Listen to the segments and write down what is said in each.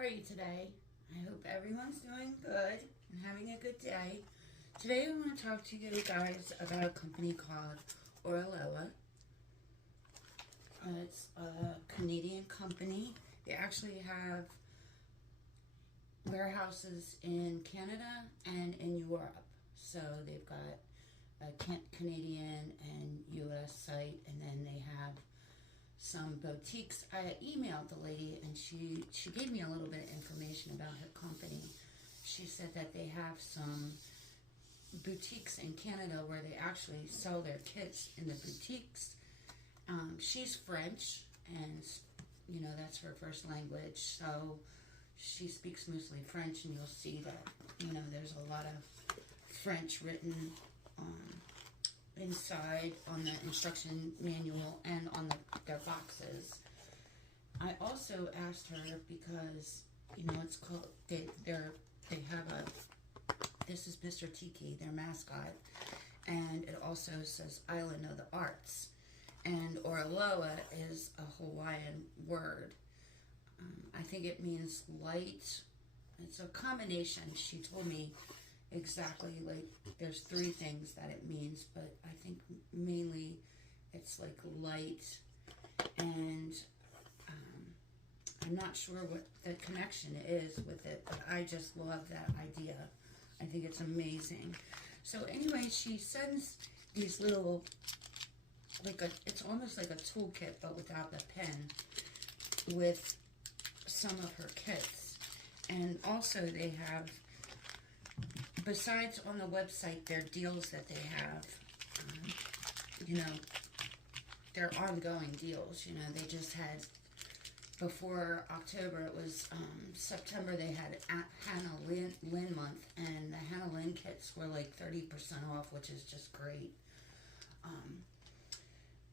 are you today? I hope everyone's doing good and having a good day. Today I want to talk to you guys about a company called Oraloa. It's a Canadian company. They actually have warehouses in Canada and in Europe. So they've got a Canadian and US site, and then they have some boutiques. I emailed the lady and she gave me a little bit of information about her company. She said that they have some boutiques in Canada where they actually sell their kits in the boutiques. She's French, and you know that's her first language, so she speaks mostly French, and you'll see that there's a lot of French written inside on the instruction manual and on their boxes. I also asked her because it's called they have this is Mr. Tiki, their mascot, and it also says Island of the Arts, and Oraloa is a Hawaiian word. I think it means light. It's a combination. She told me exactly, like, there's three things that it means, but I think mainly it's like light, and I'm not sure what the connection is with it, but I just love that idea. I think it's amazing. So anyway, she sends these little, it's almost like a toolkit, but without the pen, with some of her kits. And also they have, besides on the website, their deals that they have, they're ongoing deals. They just had, before October, it was September, they had Hannah Lynn month, and the Hannah Lynn kits were like 30% off, which is just great.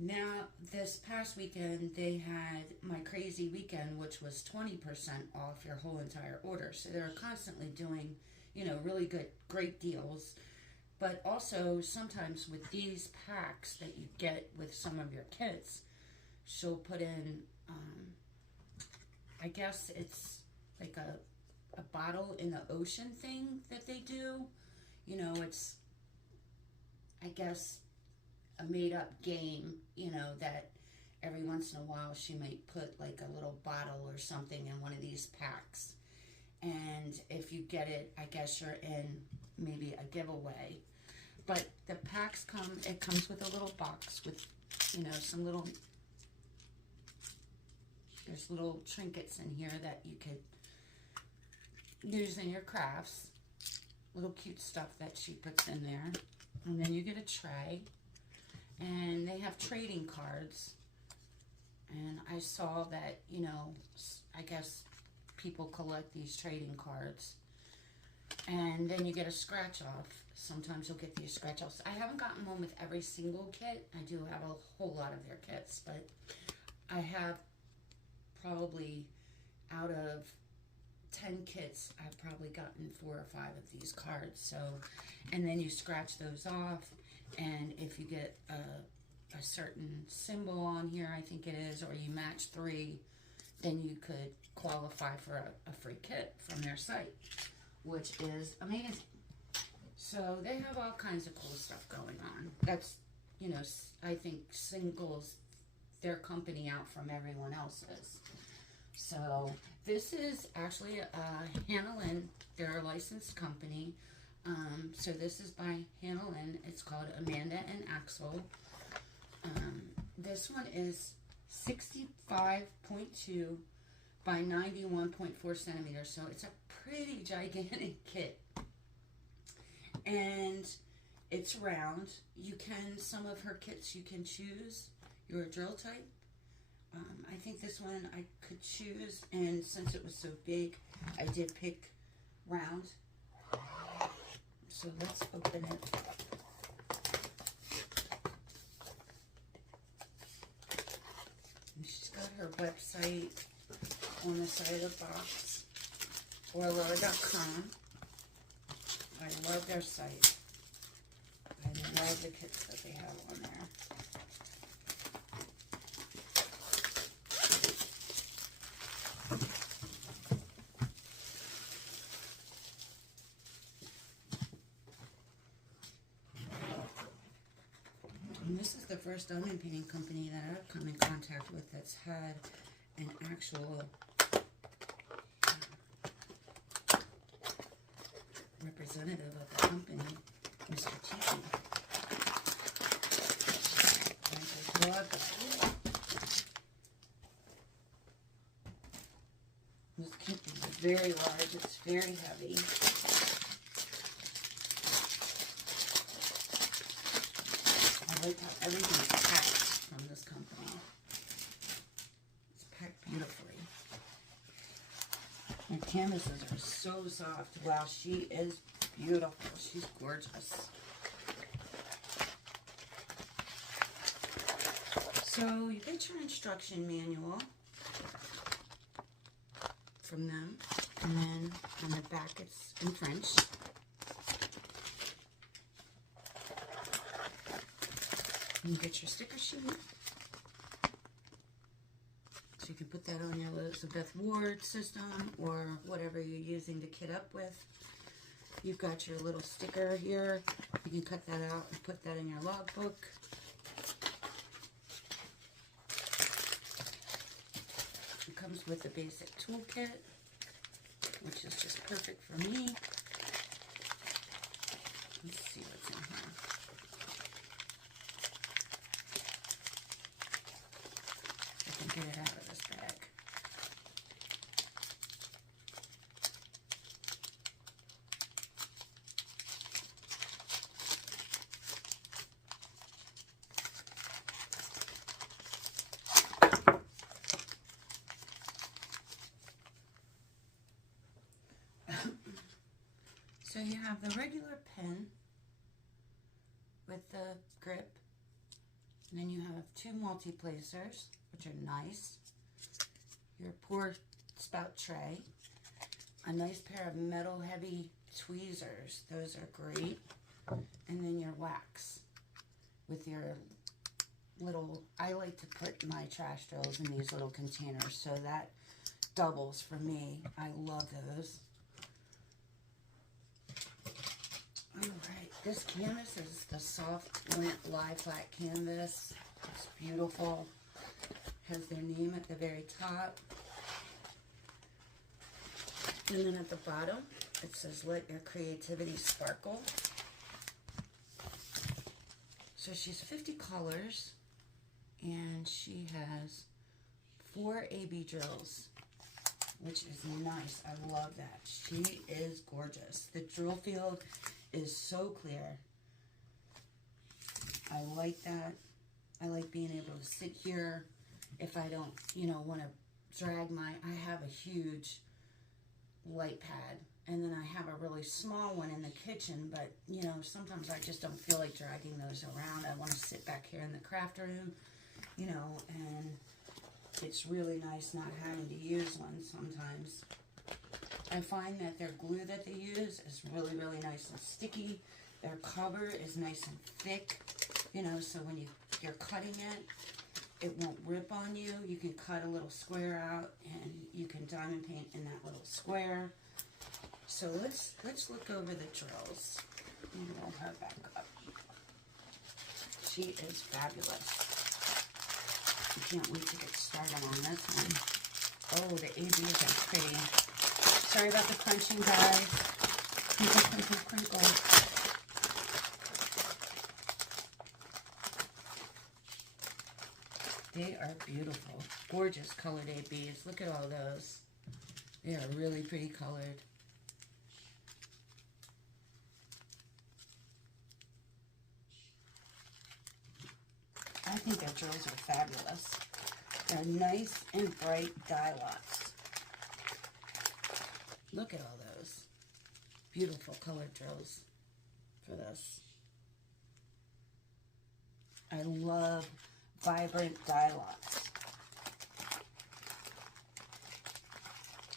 Now, this past weekend, they had My Crazy Weekend, which was 20% off your whole entire order. So they're constantly doing, really good, great deals. But also, sometimes with these packs that you get with some of your kits, she'll put in, I guess it's like a bottle in the ocean thing that they do. It's, I guess, a made-up game, that every once in a while she might put like a little bottle or something in one of these packs. And if you get it, I guess you're in maybe a giveaway. But the packs it comes with a little box with, some there's little trinkets in here that you could use in your crafts. Little cute stuff that she puts in there. And then you get a tray. And they have trading cards. And I saw that, I guess people collect these trading cards. And then you get a scratch off. Sometimes you'll get these scratch offs. I haven't gotten one with every single kit. I do have a whole lot of their kits, but I have probably, out of 10 kits, I've probably gotten 4 or 5 of these cards. So, and then you scratch those off, and if you get a certain symbol on here, I think it is, or you match 3, then you could qualify for a free kit from their site, which is amazing. So they have all kinds of cool stuff going on. That's, I think singles their company out from everyone else's. So this is actually Hannah Lynn. They're a licensed company. So this is by Hannah Lynn. It's called Amanda and Axel. This one is 65.2 by 91.4 centimeters. So it's a pretty gigantic kit. And it's round. Some of her kits you can choose your drill type. I think this one I could choose, and since it was so big, I did pick round. So let's open it. And she's got her website on the side of the box, Oraloa.com. I love their site. I love the kits that they have on there. And this is the first diamond painting company that I've come in contact with that's had an actual representative of the company, Mr. Tiki. I just love that. This kit is very large. It's very heavy. I like how everything's packed from this company. It's packed beautifully. Her canvases are so soft. Wow, she is beautiful. She's gorgeous. So you get your instruction manual from them, and then on the back it's in French. You get your sticker sheet, so you can put that on your Elizabeth Ward system or whatever you're using to kit up with. You've got your little sticker here. You can cut that out and put that in your logbook. It comes with a basic toolkit, which is just perfect for me. Let's see what's in here. I can get it out of this bag. So you have the regular pen with the grip, and then you have two multi-placers, which are nice, your pour spout tray, a nice pair of metal heavy tweezers, those are great, and then your wax with your little, I like to put my trash drills in these little containers, so that doubles for me. I love those. Alright, this canvas is the soft lint lie flat canvas. It's beautiful. Has their name at the very top. And then at the bottom, it says, let your creativity sparkle. So she's 50 colors, and she has 4 AB drills, which is nice. I love that. She is gorgeous. The drill field is so clear. I like that. I like being able to sit here if I don't, want to drag I have a huge light pad, and then I have a really small one in the kitchen, but, sometimes I just don't feel like dragging those around. I want to sit back here in the craft room, and it's really nice not having to use one sometimes. I find that their glue that they use is really, really nice and sticky. Their cover is nice and thick, so when you're cutting it won't rip on you. You can cut a little square out, and you can diamond paint in that little square. So let's look over the drills. Roll her back up. She is fabulous. I can't wait to get started on this one. Oh, the ABs are pretty. Sorry about the crunching, guys. Crinkle, crinkle, crinkle. They are beautiful. Gorgeous colored ABs. Look at all those. They are really pretty colored. I think their drills are fabulous. They're nice and bright dye lots. Look at all those beautiful colored drills for this. I love vibrant dye lots.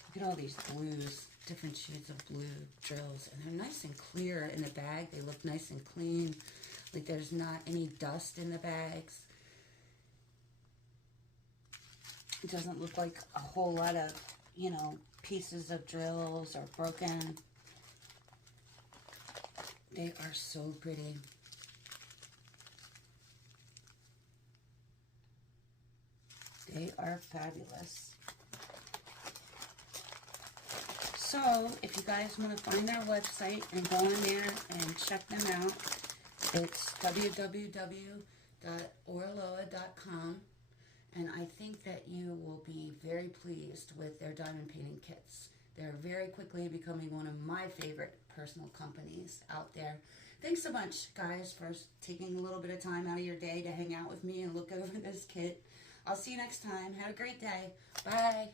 Look at all these blues, different shades of blue drills, and they're nice and clear in the bag. They look nice and clean, like there's not any dust in the bags. It doesn't look like a whole lot of, pieces of drills or broken. They are so pretty. They are fabulous. So, if you guys want to find their website and go in there and check them out, it's www.oraloa.com. And I think that you will be very pleased with their diamond painting kits. They're very quickly becoming one of my favorite personal companies out there. Thanks so much, guys, for taking a little bit of time out of your day to hang out with me and look over this kit. I'll see you next time. Have a great day. Bye.